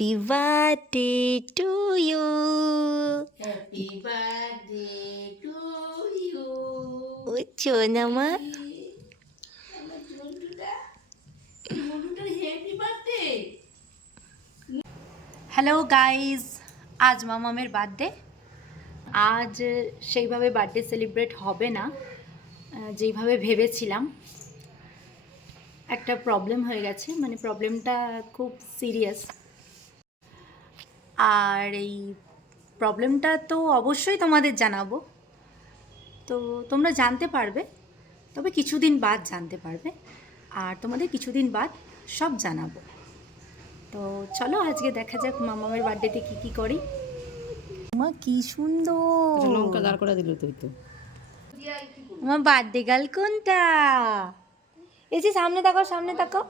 Happy birthday to you. Happy birthday to you বুঝছ না মা হ্যালো গাইজ আজ মামামের বার্থডে আজ সেইভাবে বার্থডে সেলিব্রেট হবে না যেইভাবে ভেবেছিলাম একটা প্রবলেম হয়ে গেছে মানে প্রবলেমটা খুব সিরিয়াস আর এই প্রবলেমটা তো অবশ্যই তোমাদের জানাব। তো তোমরা জানতে পারবে তবে কিছুদিন বাদ জানতে পারবে আর তোমাদের কিছুদিন বাদ সব জানাব। তো চলো আজকে দেখা যাক মামামের বার্থডেতে কি কি করি। মা কি সুন্দর! লঙ্কা দাঁড় করে দিল তুই তো। আমার বার্থডে গার্ল কোনটা? এই যে সামনে তাকাও সামনে তাকাও।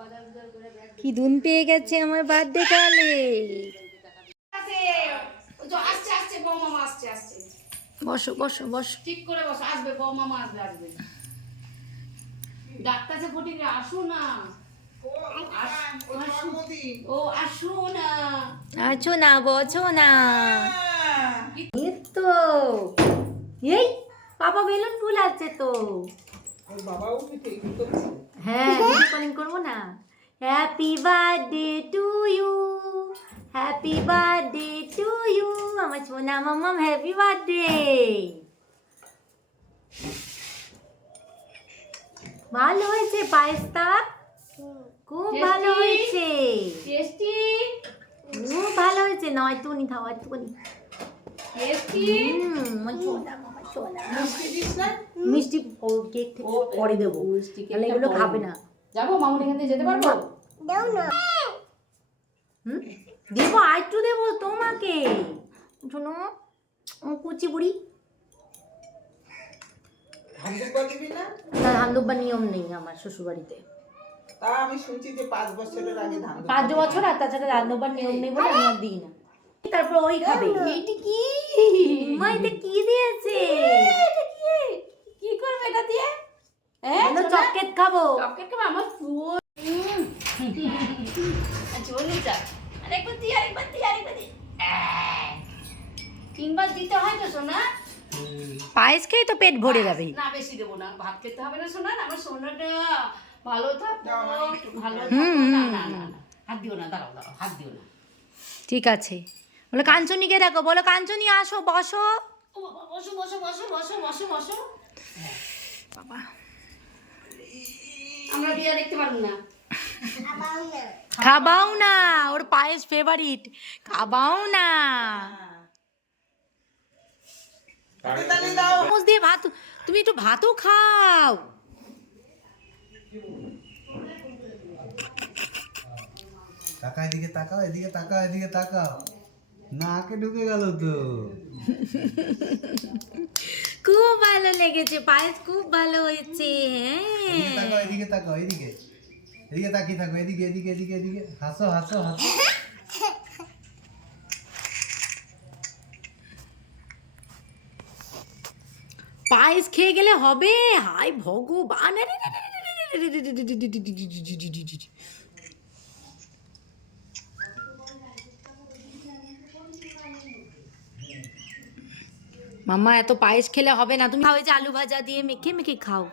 কি দুন পেয়ে গেছে আমার বার্থডে গার্লে আসছে আসছে বৌমামা আসছে আসছে। বসো বসো বসো। ঠিক করে বসো আসবে বৌমামা আসবে আসবে। ডাক্তার যে ফটিক আসো না। ও আসো না। আছো না বসো না। তো এই পাপা বেলুন ফুল আছে তো। হ্যাঁ করব না। Happy birthday to you happy birthday to you আমার সোনা মামাম হ্যাপি বার্থডে ভালো হয়েছে পায়েসটা? খুব ভালো? হয়েছে। টেস্টি? খুব ভালো হয়েছে। নয় তুমি খাও মামা সোনা মিষ্টি না? কেক থেকে পরে দেবো। মিষ্টি তাহলে কেকটা এগুলো খাবে। না। যাব মামুন এখান থেকে যেতে পারব? হুম? দেবো আরেকটু দেবো তোমাকে। শোনো কুচি বুড়ি। হামদুব্বা দিবি না? না ধান দুব্বার নিয়ম নেই আমার শ্বশুরবাড়িতে। তা আমি শুনছি যে পাঁচ বছরের আগে ধান পাঁচ বছর আর তাছাড়া ধান নিয়ম নেই বলে আমি দিই না। তারপর ওই খাবে। এইটা কি? মা এটা কি দিয়েছে? কি? করবে এটা দিয়ে? হ্যাঁ চকলেট খাব। চপকেট খাবে? আমার চুল চলে যা দি আরেকবার দি আরেকবার দি তিনবার দিতে হয় তো সোনা। পায়েস খেয়ে তো পেট ভরে যাবে। না বেশি দেবো না। ভাত খেতে হবে না সোনা। আমার সোনাটা ভালো থাকো ভালো হুম, না না না। হাত দিও না দাঁড়াও দাঁড়াও হাত দিও না। ঠিক আছে। বলো কাঞ্চনীকে দেখো। বলো কাঞ্চনী আসো বসো। ও বসো বসো বসো বসো বসো বসো। বাবা। আমরা বিয়ে দেখতে পারব না। খাবাও না ওর পায়েস ফেভারিট খাবাও না চামচ দিয়ে ভাত তুমি একটু ভাতও খাও। তাকা এদিকে তাকাও এদিকে তাকাও এদিকে তাকাও। নাকে ঢুকে গেল তো। খুব ভালো লেগেছে পায়েস খুব ভালো হয়েছে এদিকে তাকাও হ্যাঁ এদিকে তাকাও এদিকে। এদিকে তাকিয়ে থাকো এদিকে এদিকে এদিকে এদিকে হাসো হাসো হাসো পায়েস খেয়ে গেলে হবে হাই ভগবান মামা এত পায়েস খেলে হবে না তুমি খাও যে আলু ভাজা দিয়ে মেখে মেখে খাও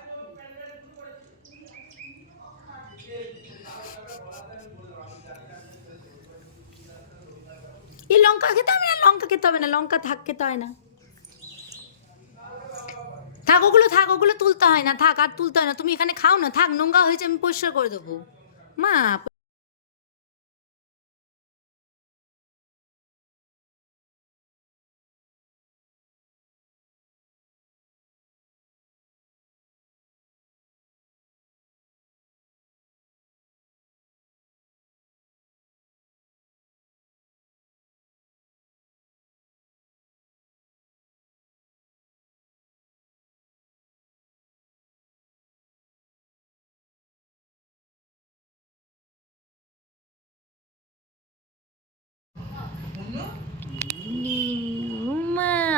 এই লঙ্কা খেতে হবে না? লঙ্কা খেতে হবে না? লঙ্কা থাক, খেতে হয় না। থাক, ওগুলো থাক, ওগুলো তুলতে হয় না। থাক, আর তুলতে হয় না। তুমি এখানে খাও না? থাক, নোংরা হয়েছে, আমি পরিষ্কার করে দেবো। মা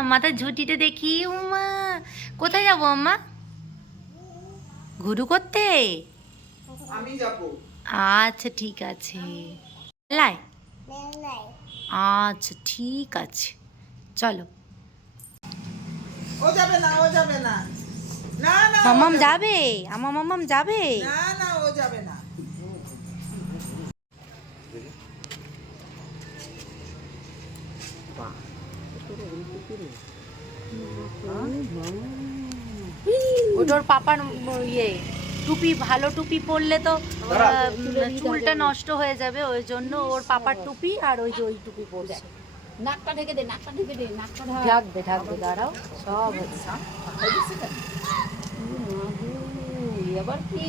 মাথার ঝুঁটিটা দেখি উমা কোথায় যাব আম্মা? ঘুরু করতে? আমি যাব। আচ্ছা ঠিক আছে। মেলায় আচ্ছা ঠিক আছে। চলো। ও যাবে না ও যাবে না। না না মামাম যাবে? আমার মামাম যাবে? না না ও যাবে না। ওটার পাপার ইয়ে টুপি ভালো টুপি পরলে তো চুলটা নষ্ট হয়ে যাবে ওই জন্য ওর পাপার টুপি আর ওই যে ওই টুপি পরছে। নাকটা ঢেকে দে নাকটা ঢেকে দে নাকটা ঢাকবে ঢাকবে দাঁড়াও সব হচ্ছে। এবার কি?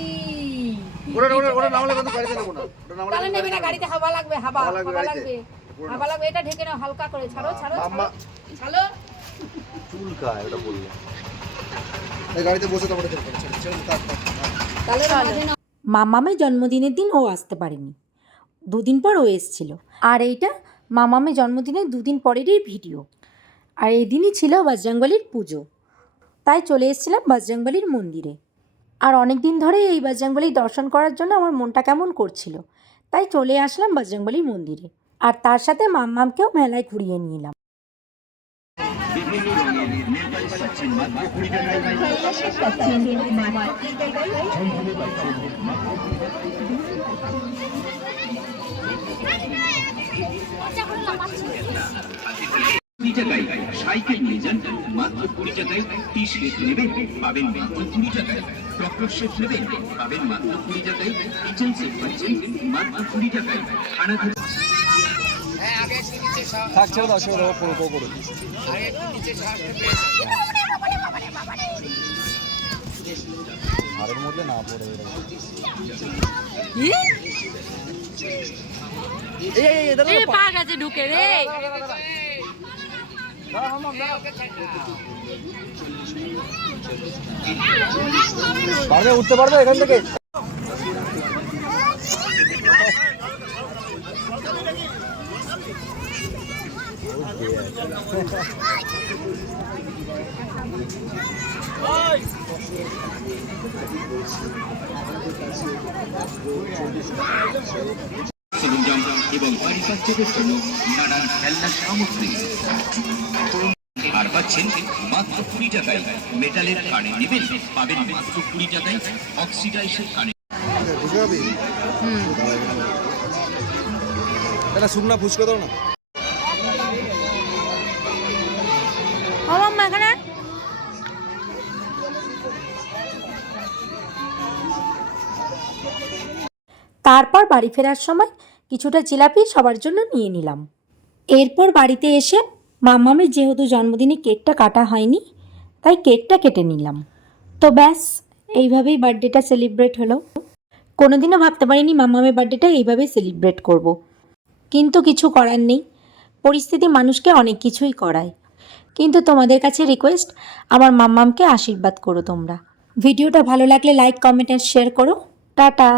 ওটা ওটা ওটা নামলে কিন্তু গাড়িতে নেব না। ওটা নামলে তাহলে নেবে না গাড়িতে হাওয়া লাগবে হাওয়া হাওয়া লাগবে হাওয়া লাগবে। হাওয়া লাগবে এটা ঢেকে নাও হালকা করে ছাড়ো ছাড়ো ছাড়ো। চুল খায় ওটা বললে। গাড়িতে বসে তারপরে তাহলে মামামের জন্মদিনের দিন ও আসতে পারেনি। দুদিন পর ও এসেছিল। আর এইটা মামামের জন্মদিনের দুদিন পরেরই ভিডিও। আর এই দিনই ছিল বজরংবলির পুজো। তাই চলে এসেছিলাম বজরংবলির মন্দিরে। আর অনেক দিন ধরে এই বজরংবলির দর্শন করার জন্য আমার মনটা কেমন করছিল। তাই চলে আসলাম বজরংবলির মন্দিরে। আর তার সাথে মাম্মামকেও মেলায় ঘুরিয়ে কুড়ি টাকায় সাইকেল নিয়ে যান মাত্র কুড়ি টাকায়। টি সেট নেবেন পাবেন মাত্র কুড়ি টাকায়। টক্টর সেট নেবেন পাবেন মাত্র কুড়ি টাকায়। কিচেন সেট পাচ্ছেন মাত্র কুড়ি টাকায়। খানা থাক ছেড়ে দাও ছেড়ে দাও করো করো ঘরের মধ্যে না পড়ে পা গেছে ঢুকে রে। পারবে উঠতে পারবে এখান থেকে? এবং পারিপার্শ্বিকের জন্য নানান খেলনা সামগ্রী আর পাচ্ছেন মাত্র কুড়ি টাকায় মেটালের কানে নেবেন পাবেন মাত্র কুড়ি টাকায় অক্সিডাইসের কানে শুকনা ফুচকা দাও না। তারপর বাড়ি ফেরার সময় কিছুটা জিলাপি সবার জন্য নিয়ে নিলাম। এরপর বাড়িতে এসে মামামের যেহেতু জন্মদিনে কেকটা কাটা হয়নি, তাই কেকটা কেটে নিলাম। তো ব্যাস, এইভাবেই বার্থডেটা সেলিব্রেট হলো। কোনোদিনও ভাবতে পারিনি মামামের বার্থডেটা এইভাবেই সেলিব্রেট করব। কিন্তু কিছু করার নেই। পরিস্থিতি মানুষকে অনেক কিছুই করায়। কিন্তু তোমাদের কাছে রিকোয়েস্ট আমার মাম্মামকে আশীর্বাদ করো তোমরা। ভিডিওটা ভালো লাগলে লাইক কমেন্ট আর শেয়ার করো। টাটা!